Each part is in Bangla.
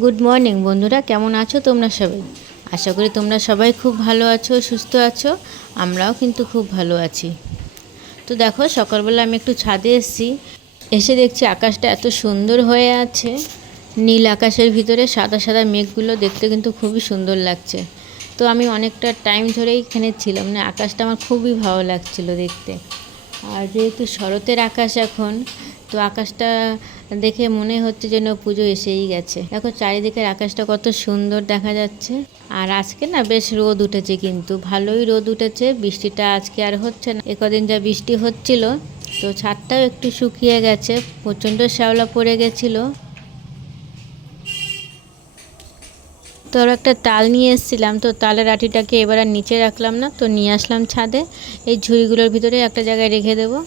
গুড মর্নিং বন্ধুরা, কেমন আছো তোমরা সবাই? আশা করি তোমরা সবাই খুব ভালো আছো, সুস্থ আছো। আমরাও কিন্তু খুব ভালো আছি। তো দেখো, সকালবেলা আমি একটু ছাদে এসেছি। এসে দেখছি আকাশটা এত সুন্দর হয়ে আছে। নীল আকাশের ভিতরে সাদা সাদা মেঘগুলো দেখতে কিন্তু খুবই সুন্দর লাগছে। তো আমি অনেকটা টাইম ধরেই এখানে ছিলাম, মানে আকাশটা আমার খুবই ভালো লাগছিল দেখতে। আর যেহেতু শরতের আকাশ এখন, তো আকাশটা দেখে মনে হচ্ছে যেন পুজো এসেই গেছে। দেখো চারিদিকের আকাশটা কত সুন্দর দেখা যাচ্ছে। আর আজকে না বেশ রোদ উঠেছে, কিন্তু ভালোই রোদ উঠেছে। বৃষ্টিটা আজকে আর হচ্ছে না। কদিন যা বৃষ্টি হচ্ছিল, তো ছাদটাও একটু শুকিয়ে গেছে, প্রচণ্ড শ্যাওলা পড়ে গেছিলো। তো আর একটা তাল নিয়ে এসেছিলাম, তো তালের আটিটাকে এবার আর নিচে রাখলাম না, তো নিয়ে আসলাম ছাদে। এই ঝুড়িগুলোর ভিতরে একটা জায়গায় রেখে দেবো।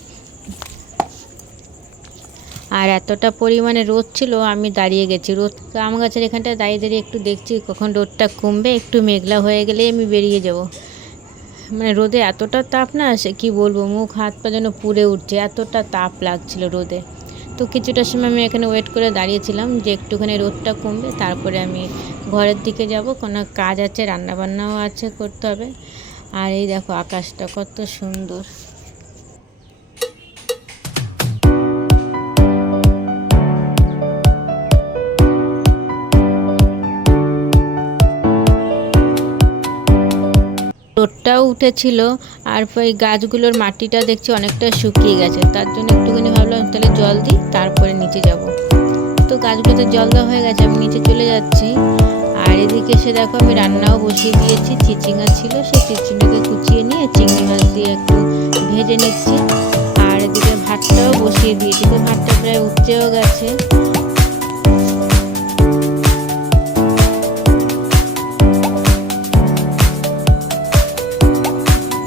আর এতটা পরিমাণে রোদ ছিল, আমি দাঁড়িয়ে গেছি রোদ আম গাছের এখানটায় দাঁড়িয়ে দাঁড়িয়ে একটু দেখছি কখন রোদটা কমবে, একটু মেঘলা হয়ে গেলেই আমি বেরিয়ে যাব। মানে রোদে এতটা তাপ না, সে কী বলবো, মুখ হাত পা যেন পুড়ে উঠছে, এতটা তাপ লাগছিল রোদে। তো কিছুটা সময় আমি এখানে ওয়েট করে দাঁড়িয়েছিলাম যে একটুখানি রোদটা কমবে, তারপরে আমি ঘরের দিকে যাব। কোনো কাজ আছে, রান্নাবান্নাও আছে, করতে হবে। আর এই দেখো আকাশটা কত সুন্দর। রোদটাও উঠেছিল, আর ওই গাছগুলোর মাটিটা দেখছি অনেকটা শুকিয়ে গেছে। তার জন্য একটুখানি ভাবলাম তাহলে জল দিই, তারপরে নিচে যাব। তো গাছগুলোতে জল দেওয়া হয়ে গেছে, আমি নিচে চলে যাচ্ছি। আর এদিকে এসে দেখো আমি রান্নাও বসিয়ে দিয়েছি। চিচিঙ্গা ছিল, সেই চিচিঙ্গাকে কুচিয়ে নিয়ে চিংড়ি মাছ দিয়ে একটু ভেজে নিচ্ছি। আর এদিকে ভাতটাও বসিয়ে দিয়েছি, তো ভাতটা প্রায় উঠতেও গেছে।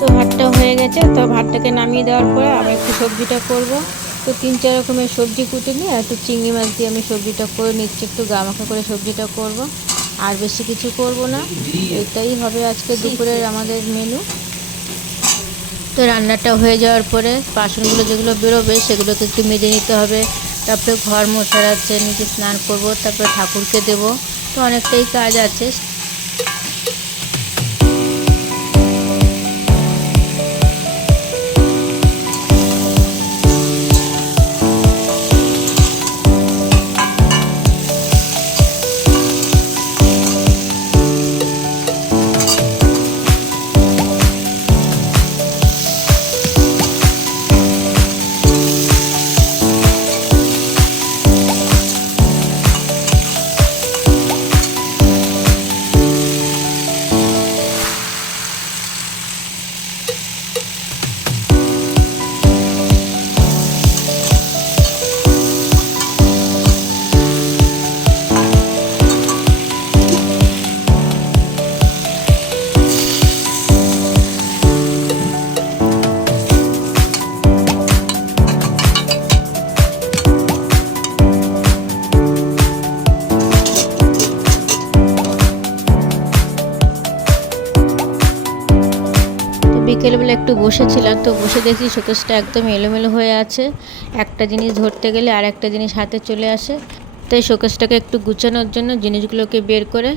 তো ভাতটা হয়ে গেছে, তো ভাতটাকে নামিয়ে দেওয়ার পরে আমি একটু সবজিটা করব। তো 3-4 রকমের সবজি কুটে নিয়ে একটু চিংড়ি মাছ দিয়ে আমি সবজিটা করে নিচ্ছি, একটু গামাখা করে সবজিটা করব। আর বেশি কিছু করব না, এটাই হবে আজকে দুপুরের আমাদের মেনু। তো রান্নাটা হয়ে যাওয়ার পরে বাসনগুলো যেগুলো বেরোবে সেগুলোকে একটু মেজে নিতে হবে। তারপরে ঘর মোছার আছে, নিজে স্নান করব, তারপরে ঠাকুরকে দেব। তো অনেকটাই কাজ আছে। বিকেলবেলা একটু বসেছিলাম, তো বসে দেখি শোকেসটা একদম এলোমেলো হয়ে আছে। একটা জিনিস ধরতে গেলে আর একটা জিনিস হাতে চলে আসে। তাই শোকেসটাকে একটু গুছানোর জন্য জিনিসগুলোকে বের করে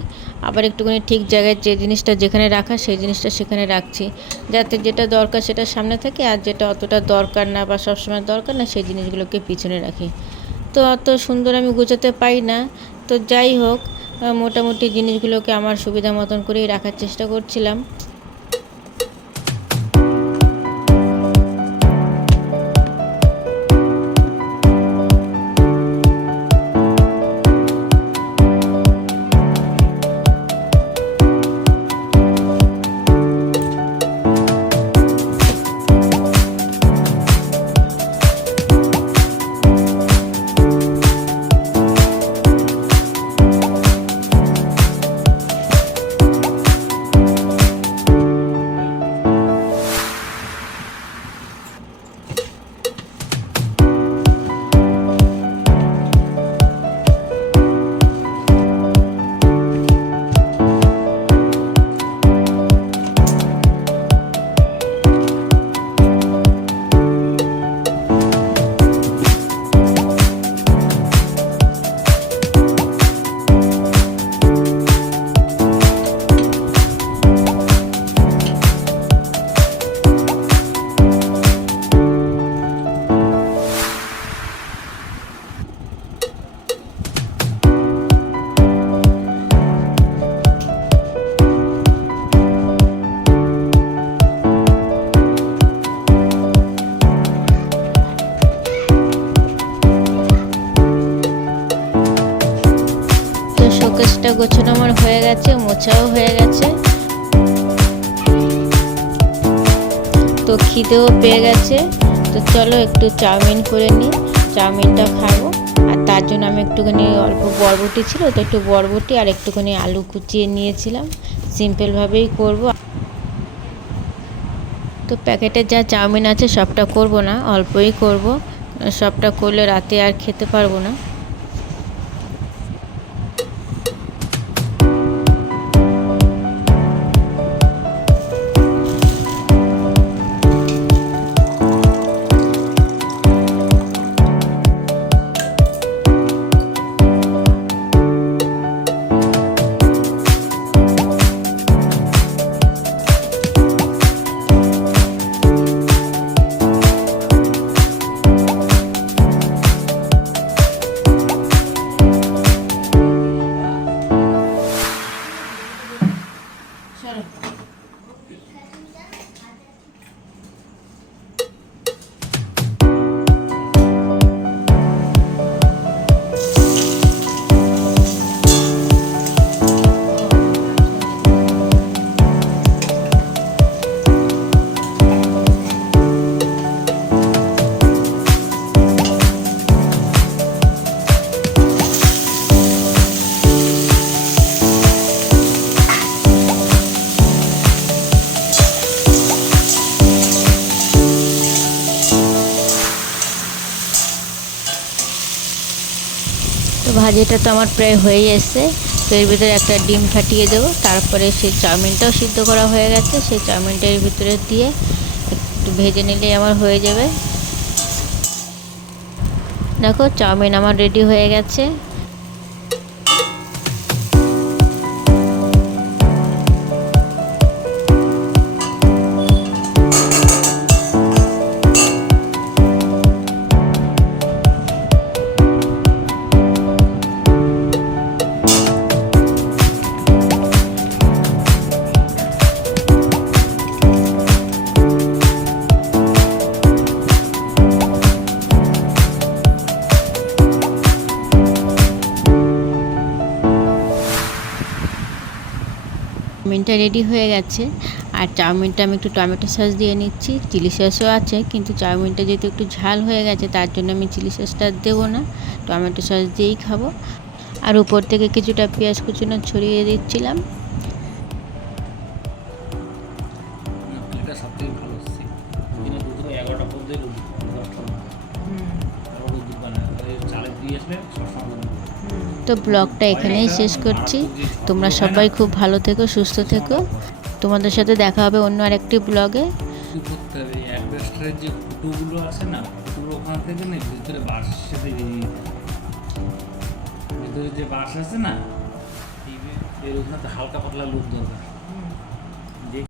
আবার একটুখানি ঠিক জায়গায়, যে জিনিসটা যেখানে রাখা সেই জিনিসটা সেখানে রাখছি, যাতে যেটা দরকার সেটা সামনে থাকে, আর যেটা অতটা দরকার না বা সবসময় দরকার না সেই জিনিসগুলোকে পিছনে রাখি। তো অত সুন্দর আমি গুছাতে পারি না। তো যাই হোক, মোটামুটি জিনিসগুলোকে আমার সুবিধা মতন করেই রাখার চেষ্টা করছিলাম। গ্যাসটা গোছানো আমার হয়ে গেছে, মোছাও হয়ে গেছে। তো খিদেও পেয়ে গেছে, তো চলো একটু চাউমিন করে নিই, চাউমিনটা খাবো। আর তার জন্য আমি একটুখানি অল্প বরবটি ছিল, তো একটু বরবটি আর একটুখানি আলু কুচিয়ে নিয়েছিলাম, সিম্পলভাবেই করব। তো প্যাকেটের যা চাউমিন আছে সবটা করব না, অল্পই করব, সবটা করলে রাতে আর খেতে পারবো না। তো ভাজিটা তো আমার প্রায় হয়ে এসছে, তো এর ভিতরে একটা ডিম ফাটিয়ে দেবো। তারপরে সেই চাউমিনটাও সিদ্ধ করা হয়ে গেছে, সেই চাউমিনটা এর ভিতরে দিয়ে একটু ভেজে নিলেই আমার হয়ে যাবে। দেখো চাউমিন আমার রেডি হয়ে গেছে। চাউমিনটা রেডি হয়ে গেছে, আর চাউমিনটা আমি একটু টমেটো সস দিয়ে নিচ্ছি, চিলি সসও আছে, কিন্তু চাউমিনটা যেহেতু একটু ঝাল হয়ে গেছে তার জন্য আমি চিলি সসটা দেবো না, টমেটো সস দিয়েই খাবো। আর উপর থেকে কিছুটা পেঁয়াজ কুচুনো ছড়িয়ে দিচ্ছিলাম। তো ব্লগটা এখানেই শেষ করছি। তোমরা সবাই খুব ভালো থেকো, সুস্থ থেকো। তোমাদের সাথে দেখা হবে অন্য আরেকটি ব্লগে। যে ফুটোগুলো আছে না, ফুটোগুলো ওখান থেকে না ভিতরে বাঁশ সাথে ভিতরে যে বাঁশ আছে না, এর ওখানে হালকা পাতলা লুক দরকার।